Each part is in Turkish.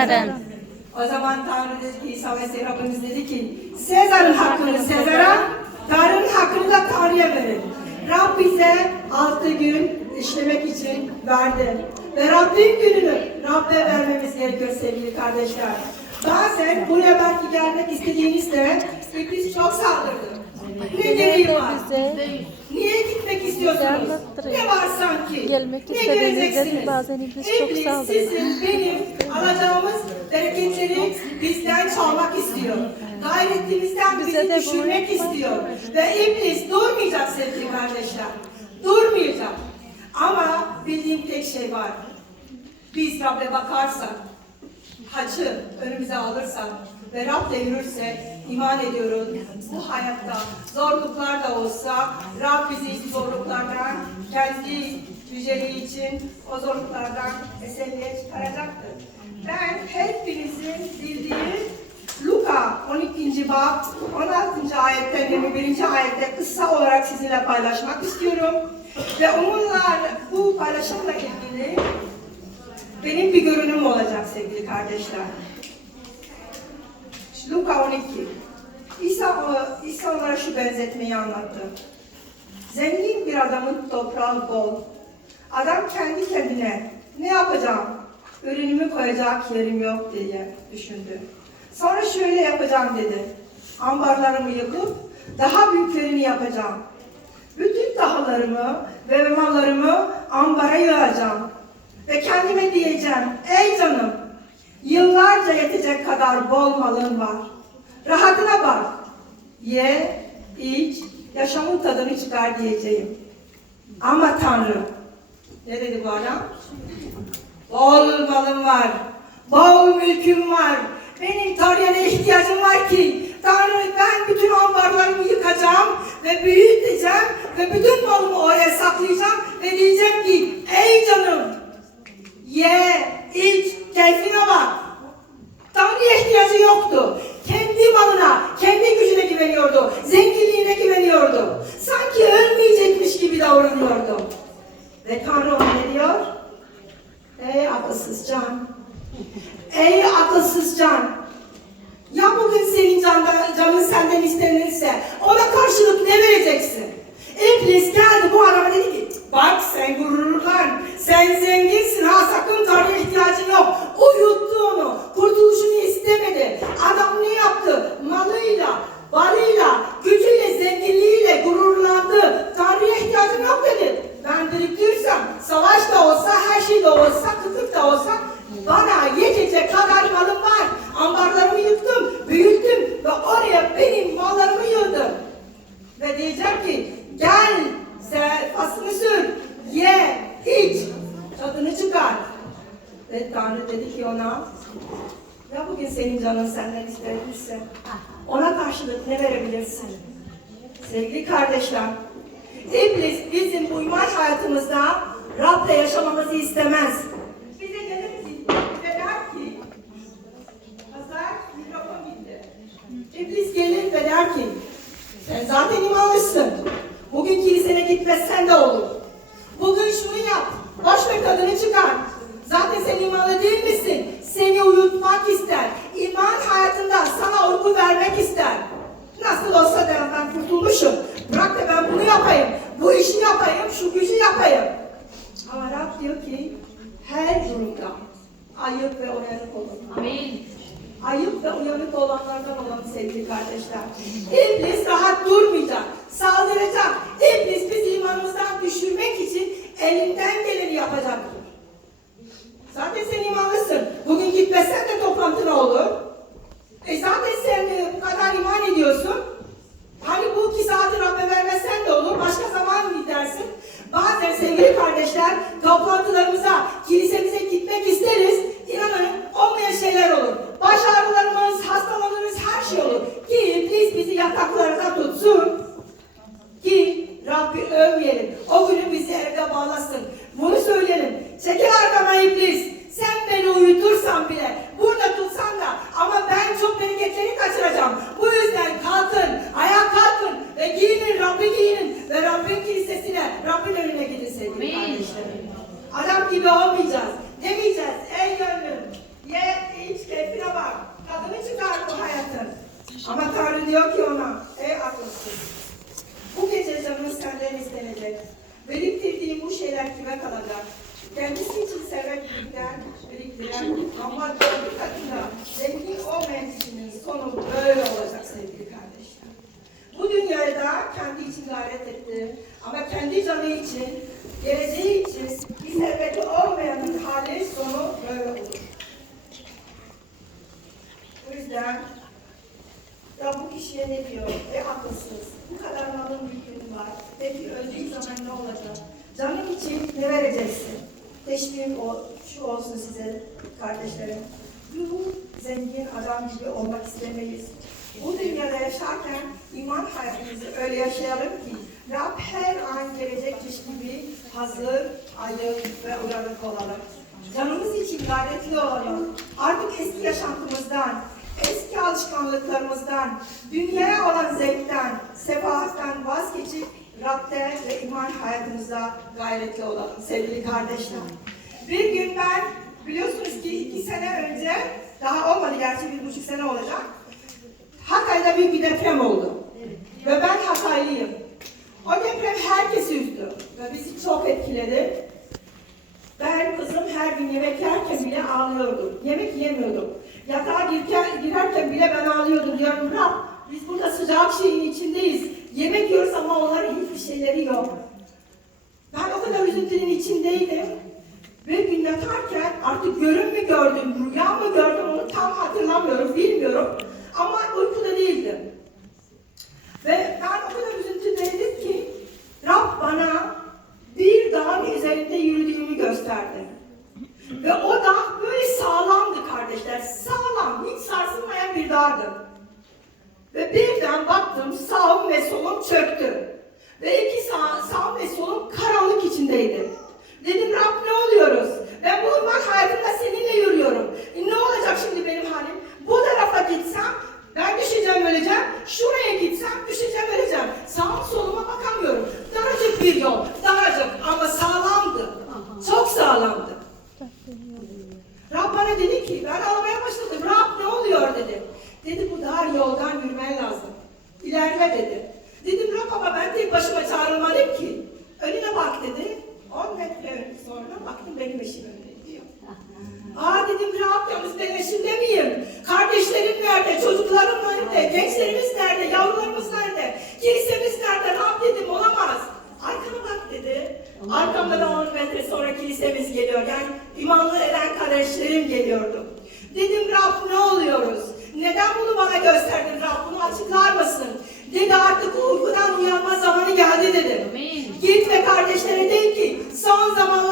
Sezar'ın. O zaman Tanrı dedi ki İsa Mesih Rabbimiz dedi ki Sezar'ın hakkını Sezar'a, Tanrı'nın hakkını da Tanrı'ya verin. Rab bize altı gün işlemek için verdi. Ve Rabbin gününü Rab'be vermemiz gerekiyor sevgili kardeşler. Bazen buraya belki gelmek istediğinizde iblis çok saldırdı. Ne gereği var? Niye gitmek istiyorsunuz? Ne var sanki? Gelmek ne istediğinizde bazen iblis çok saldırıyor. sizin, benim alacağımız bereketleri bizden çalmak istiyor. Gayretimizden bizi düşürmek istiyor. Ve iblis durmayacak sevgili kardeşler. Durmayacak. Ama bildiğim tek şey var. Biz Rab'be bakarsak, haçı önümüze alırsak ve Rab'le yürürsek iman ediyoruz. Bu hayatta zorluklar da olsa Rab bizi zorluklardan kendi yüceliği için o zorluklardan eserliğe çıkaracaktır. Ben hepinizin bildiği Luka 12. bab 16. ayetten 21. ayette kısa olarak sizinle paylaşmak istiyorum. Ve onunla bu paylaşımla ilgili benim bir görünüm olacak sevgili kardeşler. Luka 12. İsa, İsa onlara şu benzetmeyi anlattı. Zengin bir adamın toprağı bol. Adam kendi kendine ne yapacağım? Ürünümü koyacak yerim yok diye düşündü. Sonra şöyle yapacağım dedi. Ambarlarımı yıkıp daha büyüklerini yapacağım. Bütün tahıllarımı ve mallarımı ambara yığacağım. Ve kendime diyeceğim, ey canım, yıllarca yetecek kadar bol malın var. Rahatına bak. Ye, iç, yaşamın tadını çıkar diyeceğim. Ama Tanrı, ne dedi bu adam? Bol malım var, bol mülküm var. Benim Tanrı'ya ne ihtiyacım var ki? Tanrı ben bütün ambarlarımı yıkacağım ve büyüteceğim ve bütün malımı oraya saklayacağım ve diyeceğim ki ey canım ye, iç, keyfine bak. Tanrı'ya ihtiyacı yoktu. Kendi malına, kendi gücüne güveniyordu. Zenginliğine güveniyordu. Sanki ölmeyecekmiş gibi davranıyordu. Ve Tanrı ona ne diyor? Ey akılsız can. Ey akılsız can. Ya bugün senin candan, canın senden istenirse ona karşılık ne vereceksin? İblis geldi bu adama dedi ki bak sen gururlan, sen zenginsin ha sakın Tanrı'ya ihtiyacın yok. Uyuttu onu, kurtuluşunu istemedi. Adam ne yaptı? Malıyla, varıyla, gücüyle, zenginliğiyle gururlandı. Tanrı'ya ihtiyacım yok dedi. Ben biriktirirsem, savaş da olsa, her şey de olsa, kıtlık da olsa bana yetecek kadar malım var. Ambarlarımı yıktım, büyüttüm ve oraya benim mallarımı yığdım. Ve diyeceğim ki gel sen fasını sür, ye, iç, tadını çıkar. Ve Tanrı dedi ki ona ya bugün senin canın senden istenirse ona karşılık ne verebilirsin? Sevgili kardeşler, İblis bizim bu imaj hayatımızda Rab'le yaşamamızı istemez. Bize gelir der ki, Hazar mikrofon gitti. İblis gelir ve der ki, sen zaten imanlısın. Bugün kilisene gitmezsen de olur. Bugün şunu yap, boş ver tadını çıkar. Zaten sen imanlı değil misin? Seni uyutmak ister. İman hayatında sana uyku vermek ister. Nasıl olsa da ben kurtulmuşum. Bırak da ben bunu yapayım. Bu işi yapayım, şu gücü yapayım. Ama Rab diyor ki her durumda ayıp ve uyanık olun. Amin. Ayıp ve uyanık olanlardan olan sevgili kardeşler. İblis rahat durmayacak, saldıracak. İblis bizi imanımızdan düşürmek için elinden geleni yapacaktır. Zaten sen imanlısın. Bugün gitmesen de toplantına olur. E zaten sen e, kadar hocam. Bu yüzden kalkın, ayağa kalkın ve giyinin, Rabbe giyinin ve Rabbin kilisesine, Rabbin önüne gidin sevgili kardeşlerim. Adam gibi olmayacağız. Demeyeceğiz. Ey gönlüm, ye, iç, keyfine bak. Tadını çıkar bu hayatın. Ama Tanrı diyor ki ona, ey aklısız. Bu gece canın senden istenecek. Biriktirdiğin bu şeyler kime kalacak? Kendisi için sebep biriktiren, biriktiren ama Tanrı katında zengin zengin adam gibi olmak istemeyiz. Bu dünyada yaşarken iman hayatımızı öyle yaşayalım ki Rab her an gelecekmiş gibi hazır, ayık ve uyanık olalım. Canımız için gayretli olalım. Artık eski yaşantımızdan, eski alışkanlıklarımızdan, dünyaya olan zevkten, sefahatten vazgeçip Rab'de ve iman hayatımıza gayretli olalım sevgili kardeşler. Bir gün ben biliyorsunuz ki iki sene önce, daha olmadı gerçi bir buçuk sene olacak, Hatay'da büyük bir deprem oldu. Ve ben Hataylıyım. O deprem herkesi üzdü ve bizi çok etkiledi. Ben kızım her gün yemek yerken bile ağlıyordum. Yemek yemiyordum. Yatağa girerken, girerken bile ben ağlıyordum. Diyorum Rab biz burada sıcak şeyin içindeyiz. Yemek yiyoruz ama onların hiçbir şeyleri yok. Ben o kadar üzüntünün içindeydim. Ve gün yatarken artık görün mü gördüm, rüya mı gördüm tam hatırlamıyorum, bilmiyorum. Ama uykuda değildim. Ve ben o kadar üzüntüdeydim ki Rab bana bir dağın üzerinde yürüdüğümü gösterdi. Ve o dağ böyle sağlamdı kardeşler. Sağlam, hiç sarsılmayan bir dağdı. Ve birden baktım sağım ve solum çöktü. Ve iki sağ, sağım ve solum karanlık içindeydi. Dedim Rab ne oluyoruz? Ben bu ırmak hayatımda seninle yürüyorum. E, ne olacak şimdi benim halim? Bu tarafa gitsem ben düşeceğim öleceğim. Şuraya gitsem düşeceğim öleceğim. Sağım soluma bakamıyorum. Daracık bir yol. Daracık ama sağlamdı. Çok sağlamdı. Rab bana dedi ki ben ağlamaya başladım. Rab ne oluyor dedi. Dedi bu dar yoldan yürümen lazım. İlerle dedi. Dedim Rab ama ben tek başıma çağrılmadım ki. Önüne bak dedi. 10 metre sonra baktım benim eşim. Aa dedim Rab yalnız ben eşimde miyim? Kardeşlerim nerede? Çocuklarım nerede? Gençlerimiz nerede? Yavrularımız nerede? Kilisemiz nerede? Rab dedim olamaz. Arkana bak dedi. Arkamda da 10 metre sonra kilisemiz geliyor. Yani imanlı eden kardeşlerim geliyordu. Dedim Rab ne oluyoruz? Neden bunu bana gösterdin Rab? Bunu açıklar mısın? Dedi artık uykudan uyanma zamanı geldi dedi. Git ve kardeşlere de ki son zamanlar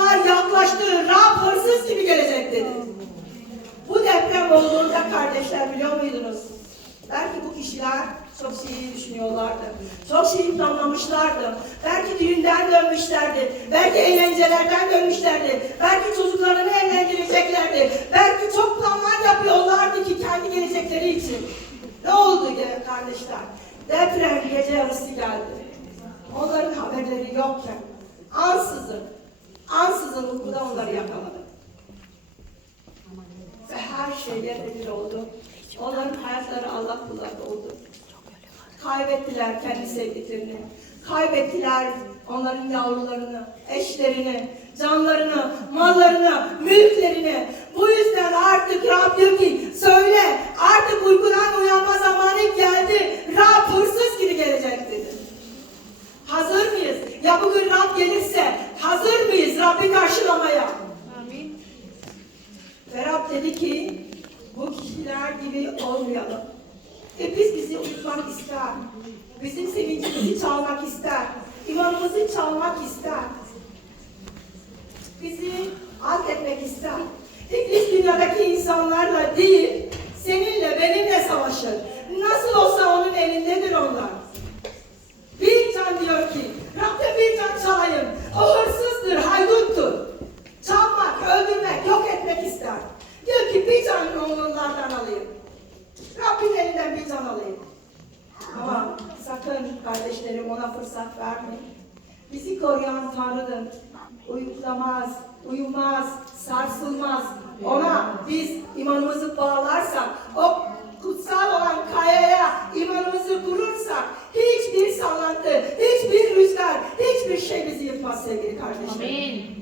yaklaştı. Rab hırsız gibi gelecek dedi. Bu deprem olduğunda kardeşler biliyor muydunuz? Belki bu kişiler çok şeyi düşünüyorlardı. Çok şeyi planlamışlardı. Belki düğünden dönmüşlerdi. Belki eğlencelerden dönmüşlerdi. Belki çocuklarını evlendireceklerdi. Belki çok planlar yapıyorlardı ki kendi gelecekleri için. Ne oldu ya kardeşler? Deprem gece yarısı geldi. Onların haberleri yokken ansızın, uykuda onları yakaladı. Ve her şey yerle bir oldu. Onların hayatları Allah kulları oldu. Kaybettiler kendi sevdiklerini. Kaybettiler onların yavrularını, eşlerini, canlarını, mallarını, mülklerini. Bu yüzden artık Rab diyor ki söyle artık uykudan uyanma zamanı geldi. Rab hırsız gibi gelecek dedi. Hazır mıyız? Ya bugün Rab gelirse hazır mıyız Rabbi karşılamaya? Ve Rab dedi ki bu kişiler gibi olmayalım. E biz bizi uyutmak ister. Bizim sevincimizi çalmak ister. İmanımızı çalmak ister. Bizi alt etmek ister. İblis dünyadaki insanlarla değil, seninle benimle savaşır. Nasıl olsa onun elindedir onlar. Bir can diyor ki, Rab'de bir can çalayım. O hırsızdır, hayduttur. Çalmak, öldürmek, yok etmek ister. Diyor ki bir can onlardan alayım. Rabbin elinden bir can alayım. Ama sakın kardeşlerim ona fırsat vermeyin. Bizi koruyan Tanrı'dır. Uyuklamaz, uyumaz, sarsılmaz. Ona biz imanımızı bağlarsak, o kutsal olan kayaya imanımızı kurursak, hiçbir sallantı, hiçbir rüzgar, hiçbir şey bizi yıkmaz sevgili kardeşlerim. Amin.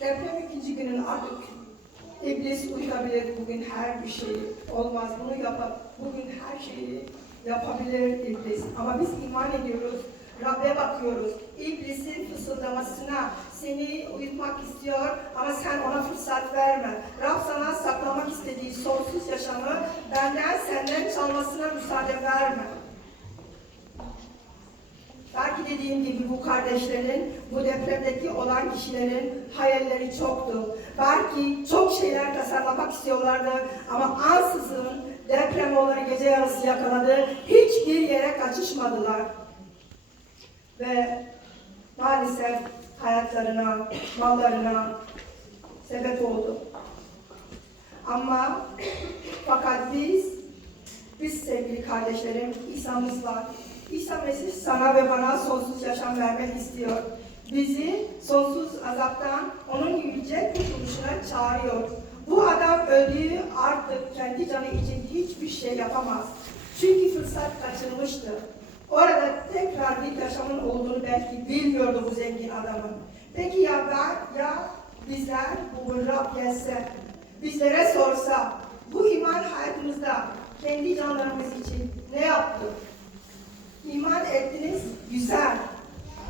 deprem ikinci günün artık iblis uyutabilir her bir şey olmaz bunu yap bugün her şeyi yapabilir iblis ama biz iman ediyoruz Rabbe bakıyoruz. İblisin fısıldamasına seni uyutmak istiyor ama sen ona fırsat verme. Rab sana saklamak istediği sonsuz yaşamı benden senden çalmasına müsaade verme. Belki dediğim gibi bu kardeşlerin, bu depremdeki olan kişilerin hayalleri çoktu. Belki çok şeyler tasarlamak istiyorlardı ama ansızın deprem onları gece yarısı yakaladı. Hiçbir yere kaçışmadılar. Ve maalesef hayatlarına, mallarına sebep oldu. Ama fakat biz, biz sevgili kardeşlerim, İsa'mız var. İsa Mesih sana ve bana sonsuz yaşam vermek istiyor. Bizi sonsuz azaptan onun yüce kurtuluşuna çağırıyor. Bu adam öldüğü artık kendi canı için hiçbir şey yapamaz. Çünkü fırsat kaçırmıştı. Orada tekrar bir yaşamın olduğunu belki bilmiyordu bu zengin adamın. Peki ya ben, ya bizler bugün Rab gelse, bizlere sorsa, bu iman hayatımızda kendi canlarımız için ne yaptı? İman ettiniz, güzel.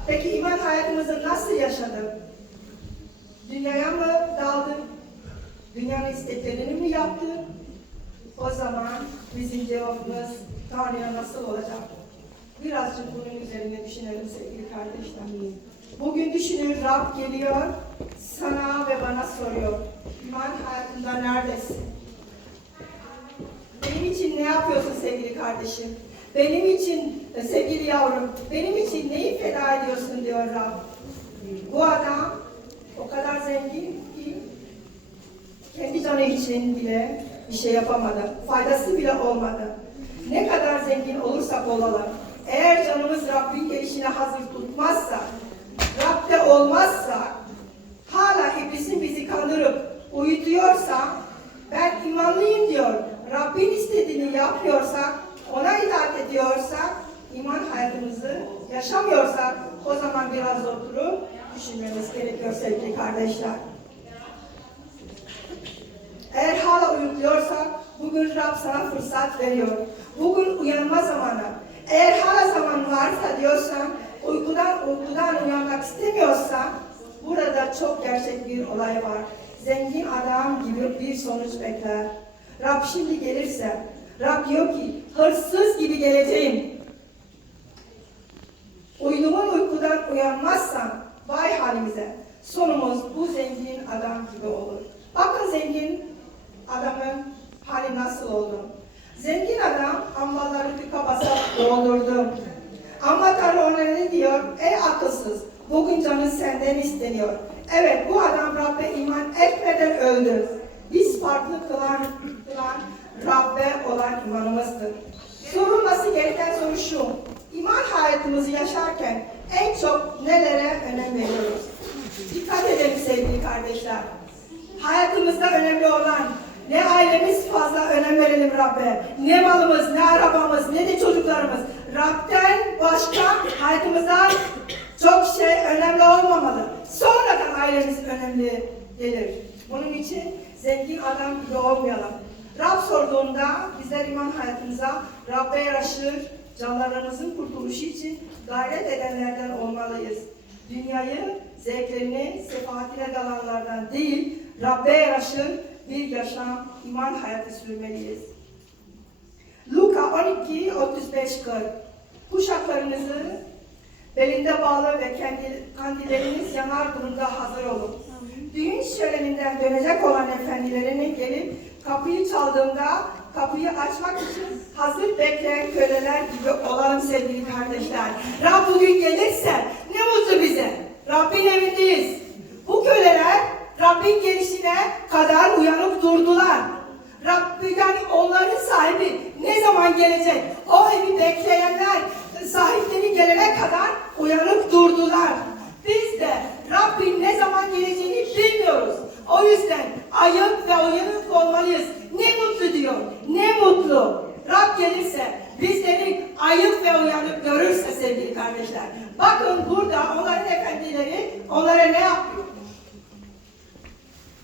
Peki iman hayatımızı nasıl yaşadın? Dünyaya mı daldın? Dünyanın isteklerini mi yaptın? O zaman bizim cevabımız Tanrı'ya nasıl olacak? Birazcık bunun üzerine düşünelim sevgili kardeşlerim. Bugün düşünün Rab geliyor, sana ve bana soruyor. İman hayatında neredesin? Benim için ne yapıyorsun sevgili kardeşim? Benim için sevgili yavrum, benim için neyi feda ediyorsun diyor Rab. Bu adam o kadar zengin ki kendi canı için bile bir şey yapamadı. Faydası bile olmadı. Ne kadar zengin olursak olalım, eğer canımız Rabbin gelişine hazır tutmazsa, Rab'de olmazsa, hala iblisin bizi kandırıp uyutuyorsa, ben imanlıyım diyor, Rabbin istediğini yapıyorsak, ona itaat ediyorsak, iman hayatımızı yaşamıyorsak, o zaman biraz oturup düşünmemiz gerekiyor sevgili kardeşler. Eğer hala uyutluyorsak, bugün Rab sana fırsat veriyor. Bugün uyanma zamanı. Eğer hala zaman varsa diyorsan, uykudan uykudan uyanmak istemiyorsan, burada çok gerçek bir olay var. Zengin adam gibi bir sonuç bekler. Rab şimdi gelirse, Rab diyor ki, hırsız gibi geleceğim. Uyunumun uykudan uyanmazsan, vay halimize. Sonumuz bu zengin adam gibi olur. Bakın zengin adamın hali nasıl oldu. Zengin adam ambalları tıka basa doldurdu. Ama Tanrı ona ne diyor? Ey akılsız, bugün canın senden isteniyor. Evet, bu adam Rabbe iman etmeden öldü. Biz farklı kılan, kılan Rabbe olan imanımızdır. Sorulması gereken soru şu. İman hayatımızı yaşarken en çok nelere önem veriyoruz? Dikkat edelim sevgili kardeşler. Hayatımızda önemli olan ne ailemiz fazla önem verelim Rabbe. Ne malımız, ne arabamız, ne de çocuklarımız. Rab'den başka hayatımızda çok şey önemli olmamalı. Sonradan ailemiz önemli gelir. Bunun için zengin adam gibi olmayalım. Rab sorduğunda bizler iman hayatımıza Rab'be yaraşır, canlarımızın kurtuluşu için gayret edenlerden olmalıyız. Dünyayı zevklerini, sefahatine dalanlardan değil, Rab'be yaraşır bir yaşam, iman hayatı sürmeliyiz. Luka 12, 35, 40 Kuşaklarınızı belinde bağlı ve kendi kandilleriniz yanar durumda hazır olun. Düğün şöleninden dönecek olan efendilerinin gelip kapıyı çaldığında kapıyı açmak için hazır bekleyen köleler gibi olalım sevgili kardeşler. Rab bugün gelirse ne mutlu bize. Rabbin evindeyiz. Bu köleler Rabbin gelişine kadar uyanıp durdular. Rabbi yani onların sahibi ne zaman gelecek? O evi bekleyenler sahipleri gelene kadar uyanıp durdular. Biz de Rabbin ne zaman geleceğini bilmiyoruz. O yüzden ayık ve uyanık olmalıyız. Ne mutlu diyor. Ne mutlu. Rab gelirse bizleri ayık ve uyanık görürse sevgili kardeşler. Bakın burada onların efendileri onlara ne yapıyor?